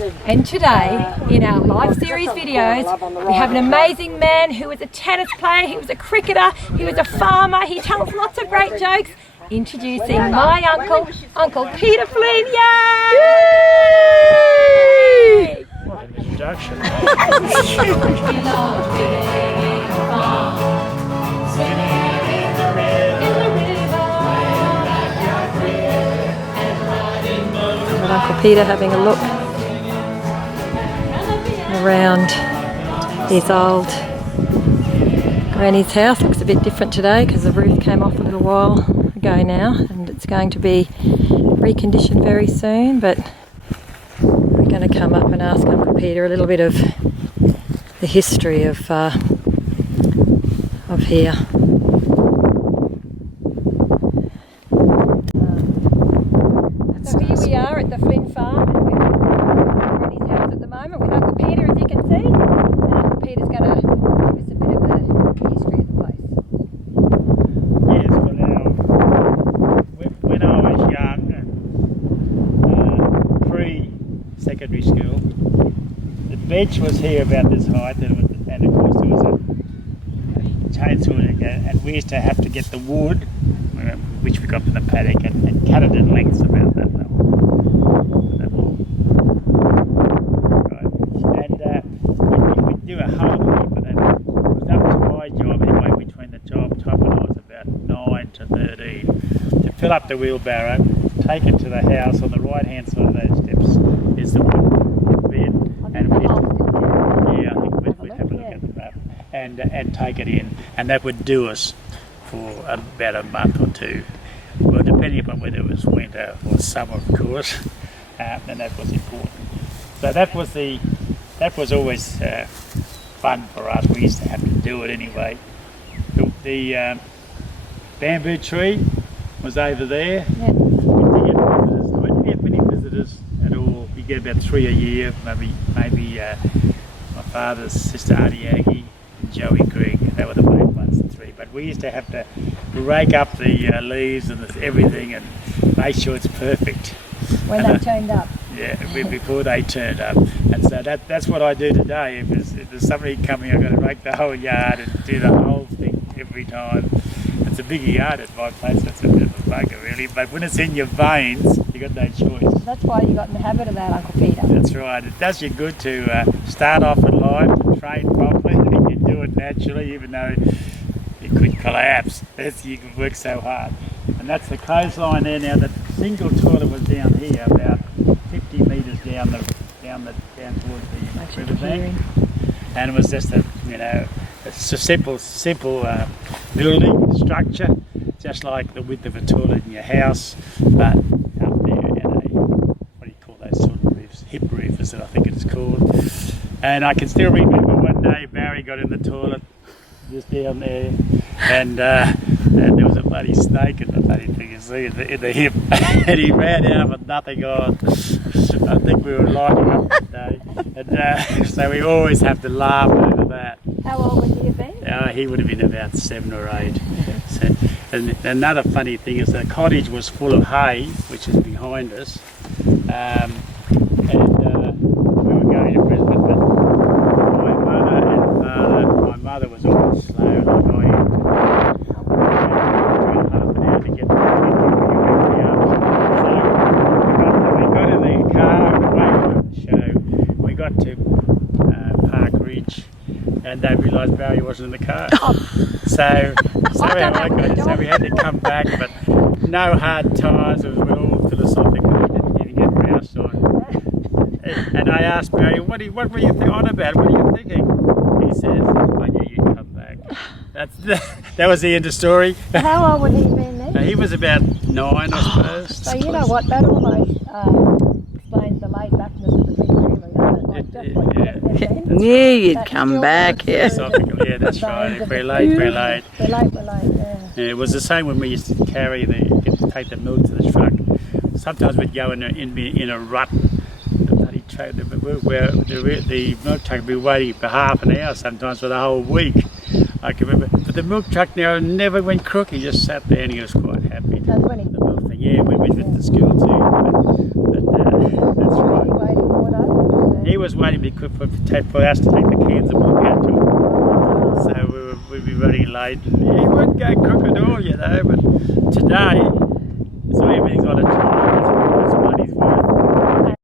And today, in our live series videos, we have an amazing man who was a tennis player, he was a cricketer, he was a farmer, he tells lots of great jokes. Introducing my uncle, Uncle Peter Flynn. Yay! What an introduction. And Uncle Peter having a look around his old Granny's house. Looks a bit different today because the roof came off a little while ago now, and it's going to be reconditioned very soon, but we're going to come up and ask Uncle Peter a little bit of the history of here. So here we are at the Flynn farm, and we're at his house at the moment with Uncle Peter, as you can see. And Uncle Peter's going to give us a bit of the history of the place. Yes, well now, when I was young, pre-secondary school, the bench was here about this height, and of course there was a chainsaw, and we used to have to get the wood, which we got from the paddock, and cut it in lengths about that long. Right. And we'd do a whole heap of that. It was up to my job anyway, between the time when I was about 9 to 13, to fill up the wheelbarrow, take it to the house. On the right hand side of those steps is the wood bed, and we'd have a look at the map and take it in, and that would do us for about a month or two. Well, depending upon whether it was winter or summer, of course, and that was important. So that was always fun for us. We used to have to do it anyway. The bamboo tree was over there. Yeah. We didn't get many visitors at all. You get about 3 a year, maybe my father's sister Auntie Aggie and Joey Greg. They were the main ones, the 3. But we used to have to rake up the leaves and everything and make sure it's perfect. When they turned up. Yeah, before they turned up. And so that's what I do today. If there's somebody coming, I've got to rake the whole yard and do the whole thing every time. It's a bigger yard at my place, that's a bit of a bugger really. But when it's in your veins, you've got no choice. That's why you got in the habit of that, Uncle Peter. That's right. It does you good to start off in life and train properly. You can do it naturally, even though you could collapse. You can work so hard. And that's the clothesline there. Now the single toilet was down here, about 50 metres down towards the riverbank, and it was just a simple building structure, just like the width of a toilet in your house, but up there at a, what do you call those sort of roofs? Hip roof is it, I think it is called. And I can still remember one day Barry got in the toilet just down there, and there was a bloody snake in the bloody thing, you see, in the hip, and he ran out with nothing on. I think we were lighting up that day, and so we always have to laugh over that. How old would he have been? He would have been about 7 or 8. So, and another funny thing is the cottage was full of hay, which is behind us, and we were going to Brisbane, but my mother and father, my mother was always slow like I am. Half an hour to get there. So we got in the car and away from the show. We got to Park Ridge, and they realised Barry wasn't in the car. So we had to come back, but no hard tyres. It was all philosophical. Didn't get roused on. And I asked Barry, what were you on about? What are you thinking? He says, I knew you'd come back. That was the end of the story. How old would he have been then? He was about 9, I suppose. So you know what, that almost explains the laid backness of the big family, doesn't it? Yeah, you'd come back, yeah. Yeah, that's right. If we're late, we're late. We're late, yeah. It was the same when we used to take the milk to the truck. Sometimes we'd go in a rut. The bloody truck, the milk truck would be waiting for half an hour, sometimes for the whole week. I can remember. But the milk truck now never went crook. He just sat there and he was quite happy. That's when he... The milk thing. Yeah, we went to school too. But that's right. Waiting for that. He was waiting for us to take the cans of milk out to him. So we'd be running late. And he wouldn't go cook at all, you know. But today, so everything's on a time. It's money's worth.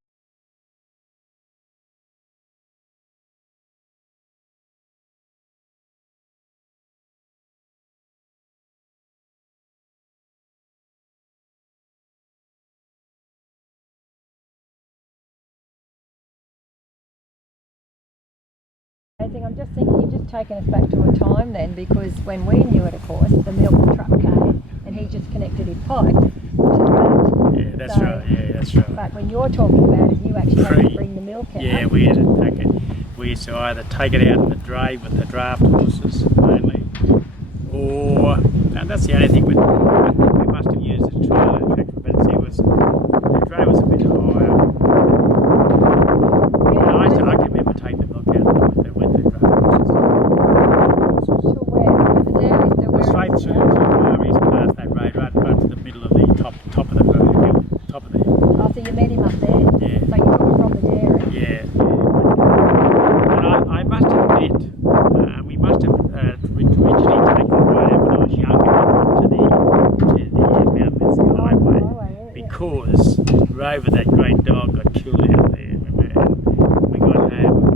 I'm just thinking you've just taken us back to a time then, because when we knew it, of course, the milk truck came and he just connected his pipe to the Yeah, that's right. Yeah, that's right. But when you're talking about it, you actually had to bring the milk out. Yeah, we had to take it. We used to either take it out in the dray with the draft horses mainly, or and that's the only thing. But I think we must have used a trailer tractor, but the dray was a bit higher. And I can remember taking the milk out with the draft horses. To where? The dairy still where? Straight through to Mary's past that road, right to the middle of the top of the hill, top of the hill. Oh, so you met him up there? Yeah. So you got from the dairy? Yeah. And I must admit, we must have originally taken the road out when I was younger to the Mount Minster Highway, because Rover, that great dog, got killed out there. We got home and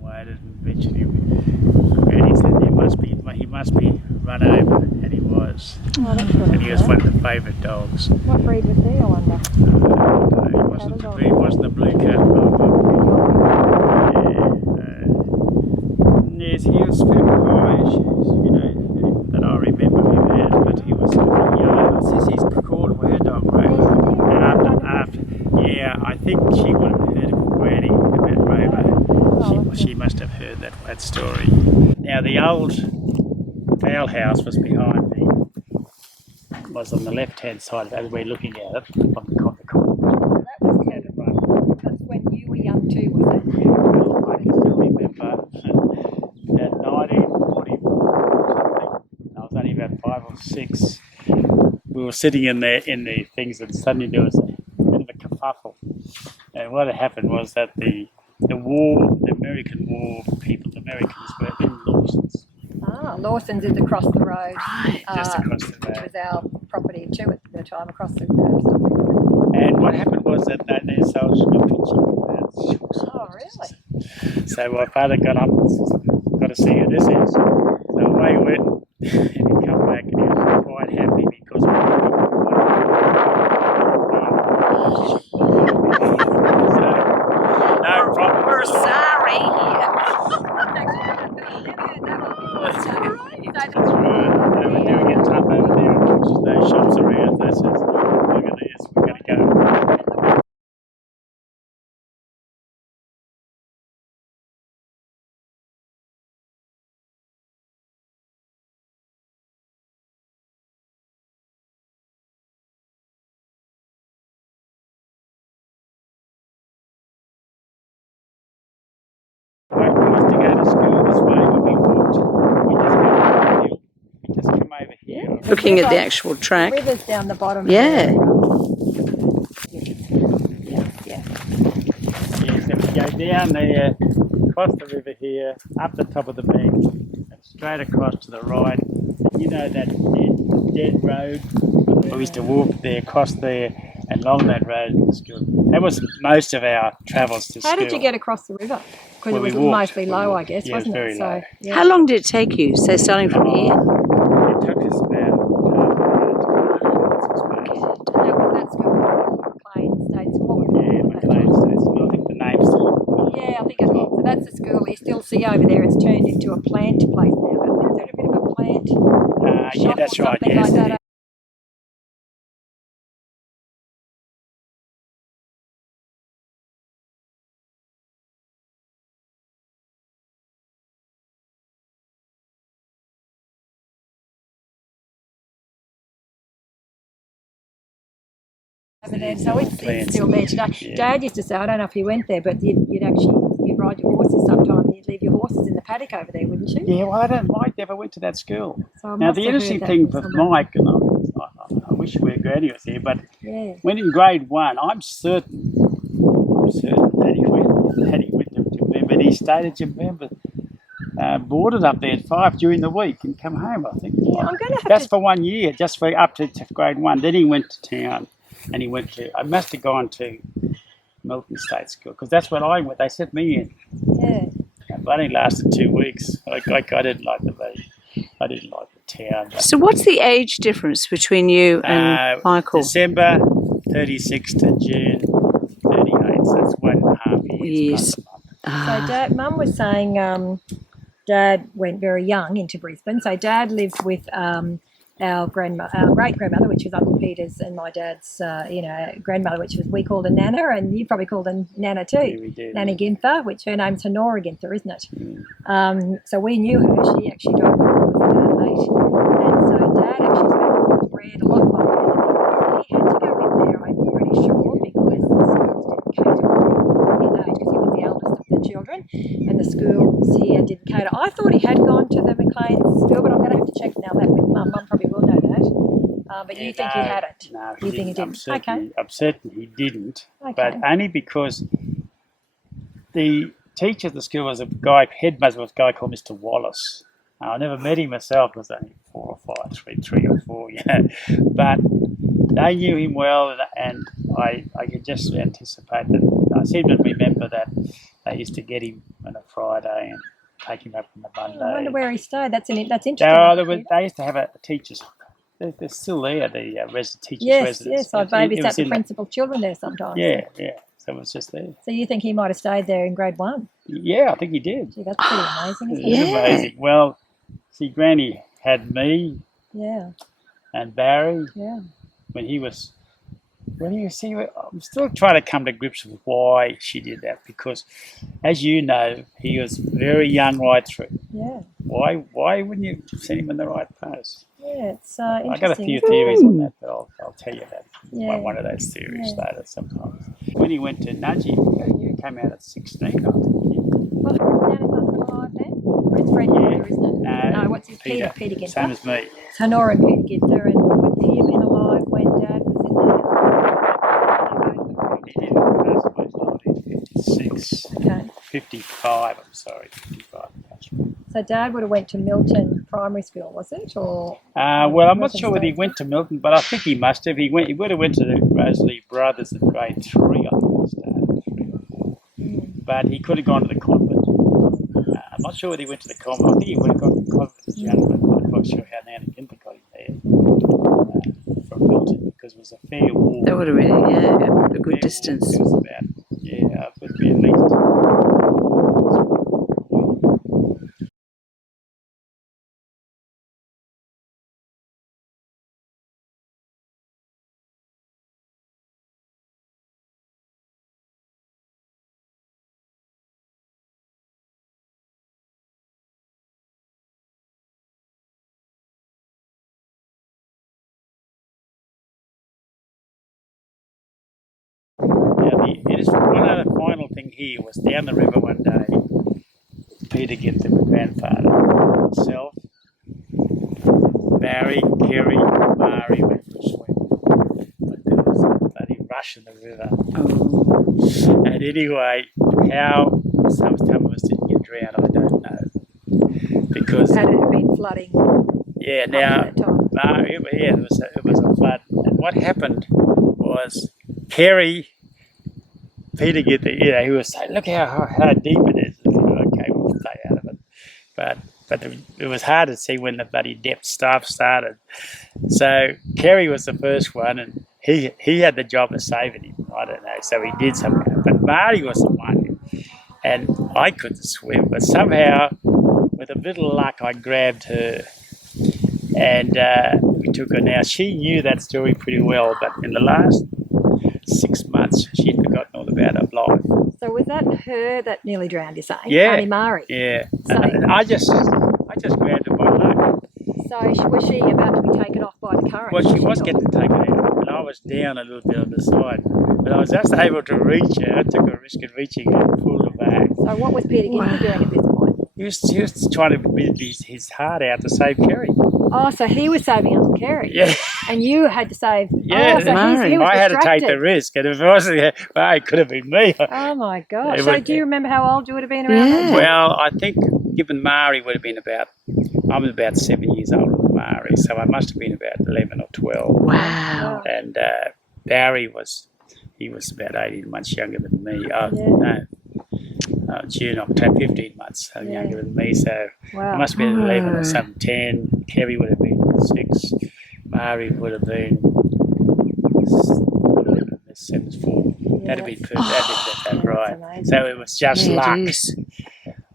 waited, and eventually, and he said he must be run over, and he was. Oh, that's really And he was one of the favourite dogs. What breed was he, I wonder? He wasn't a blue cat. Yes, he was fairly high, you know, that I remember him as, but he was young. Since he's called her dog, Rover. And after, yeah, I think she would have heard of Granny about Rover. She must have heard that story. Now, the old fowl house was on the left-hand side as we're looking at it, on the cottage. That was that's when you were young too, was it? I can still remember at 1940, I was only about 5 or 6. We were sitting in the things, and suddenly there was a bit of a kerfuffle. And what had happened was that the American war people, the Americans were in Lawson's. Ah, Lawson's is across the road. Right. Just across the road. It was our property too at the time, across the stopping. And what happened was that they sold chicken. Oh, really? So my father got up and said, "Got to see who this is." So away he went, and he come back, and he was quite happy because so, no problem. We're sorry here. That's right. That's right. They were getting tough over there. There's just no shops around. They says, "Look at this, we're going to go." We used to go to school this way when we walked. We just go down the hill. We just come over here. Looking at the actual track. The river's down the bottom. Yeah. Yeah. Yeah, so we go down there, across the river here, up the top of the bank, and straight across to the right. And you know that dead road? We used to walk there, across there, and along that road to school. That was most of our travels to school. How did you get across the river? Because Well, it was we walked. mostly low, I guess, Yeah, it was wasn't very it? low. Yeah. How long did it take you? So starting from here? It took us about half an hour to That school, McLean State School. Yeah, McLean State. I think the name's still. Yeah, I think it's, so that's the school you still see over there. It's turned into a plant place now. Is it a bit of a plant? Yeah, shop that's or right. something Yes. like that? Over there. So it's still there today. Yeah. Dad used to say, I don't know if you went there, but you'd ride your horses sometime. You'd leave your horses in the paddock over there, wouldn't you? Yeah, well, Mike never went to that school. So I Now, must the have heard interesting that thing from with someone. Mike, and I wish where Granny was here, but Yeah. when in grade 1, I'm certain that he went he stayed at your member. Boarded up there at 5 during the week and come home, I think. Yeah, I'm going to have Just to. for 1 year, just for up to grade 1. Then he went to town, and he went to. I must have gone to Milton State School because that's what I went. They sent me in. Yeah. But only lasted 2 weeks. I didn't like I didn't like the town. So what's the age difference between you and Michael? December 36 to June 38. So that's 1.5 years. Yes. So Mum was saying Dad went very young into Brisbane. So Dad lived with our great grandmother, which was Uncle Peter's, and my dad's grandmother, which was we called a Nana, and you probably called a Nana too. Yeah, we did. Nana Ginther, which her name's Honora Ginther, isn't it? Mm. So we knew her. She actually died when I was about 8, and so Dad actually spent Red a lot by then because he had to go in there. I'm pretty sure because the schools didn't cater for his age because he was the eldest of the children, and the schools here didn't cater. I thought he had gone to the McLean's school, but I'm going to have to check now that with Mum. Mum probably will know that. But you think he hadn't? No, you think he didn't? I'm certain he didn't. Okay. But only because the teacher at the school was headmaster was a guy called Mr. Wallace. I never met him myself. It was only 4 or 5, 3 or 4, But they knew him well, and I could just anticipate that. I seem to remember that they used to get him on a Friday and take him up on the Monday. I wonder where he stayed. That's interesting. They used to have a teacher's. They're still there, the teacher's residence. Yes, I babysat the principal's children there sometimes. Yeah. So it was just there. So you think he might have stayed there in grade 1? Yeah, I think he did. Gee, that's pretty amazing, isn't it? It was amazing. Well, see, Granny had me and Barry when he was. I'm still trying to come to grips with why she did that because, as you know, he was very young right through. Yeah. Why wouldn't you send him in the right place? Yeah, it's interesting. I got a few theories on that, but I'll tell you that one of those theories later sometimes. When he went to Nudgee, you came out at 16, I think. Well, Nana's husband alive then? Or it's Fred Ginther, isn't it? No, what's his Peter Ginther. Same as me. It's Honora and Peter Ginther, and would he have been alive when Dad was in the house? He did, I suppose, 1956. Okay. 55, I'm sorry, 55. So Dad would have went to Milton Primary School, was it? Or well, I'm not sure whether he went to Milton, but I think he must have. He would have went to the Rosalie Brothers in grade 3, I think he started, 3 or 4. But he could have gone to the convent. I'm not sure whether he went to the convent. I think he would have gone to the convent as young, but I'm not quite sure how Nana Ginther got him there from Milton because it was a fair walk. That would have been, a good distance. It was about, it would be at least. One other final thing here was down the river one day. Peter Ginther, my grandfather, myself, Barry, Kerry, Mari went for a swim. But there was a bloody rush in the river. Oh. And anyway, how some of us didn't get drowned, I don't know. Because had it been flooding? Yeah, now it was a flood. And what happened was Kerry. Peter Ginther, he was saying, look how deep it is. Okay, we'll stay out of it. But it was hard to see when the bloody depth stuff started. So Kerry was the first one, and he had the job of saving him. I don't know, so he did somehow. But Marty was the one, and I couldn't swim. But somehow, with a bit of luck, I grabbed her, and we took her. Now, she knew that story pretty well, but in the last 6 months, she'd forgotten all about her life. So was that her that nearly drowned, you're saying? Yeah. Auntie Mari? Yeah. So, and I just grabbed her by luck. So was she about to be taken off by the current? Well, she was getting taken out, and I was down a little bit on the side. But I was just able to reach her. I took a risk of reaching her and pulled her back. So what was Peter Ginther doing at this point? He was trying to beat his heart out to save Kerry. Oh, so he was saving Uncle Kerry. Yeah. And you had to save. Yeah, Oh, so Murray. he was I had to take distracted. the risk, and if it wasn't, well, it could have been me. Oh my gosh. It So would- do you remember how old you would have been around Yeah. that time? Well, I think given Mari would have been I was about 7 years older than Mari, so I must have been about 11 or 12. Wow. And Barry was about 18 months younger than me. June, October, 15 months younger than me, so I Wow. must have been 11 or something, 10. Kerry would have been 6. Mari would have been 7, 4. That'd be perfect. That'd be right. amazing. So it was just Yeah, luck. it is.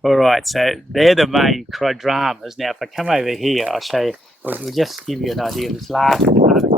All right, so they're the main dramas. Now, if I come over here, I'll show you. We'll just give you an idea of this last other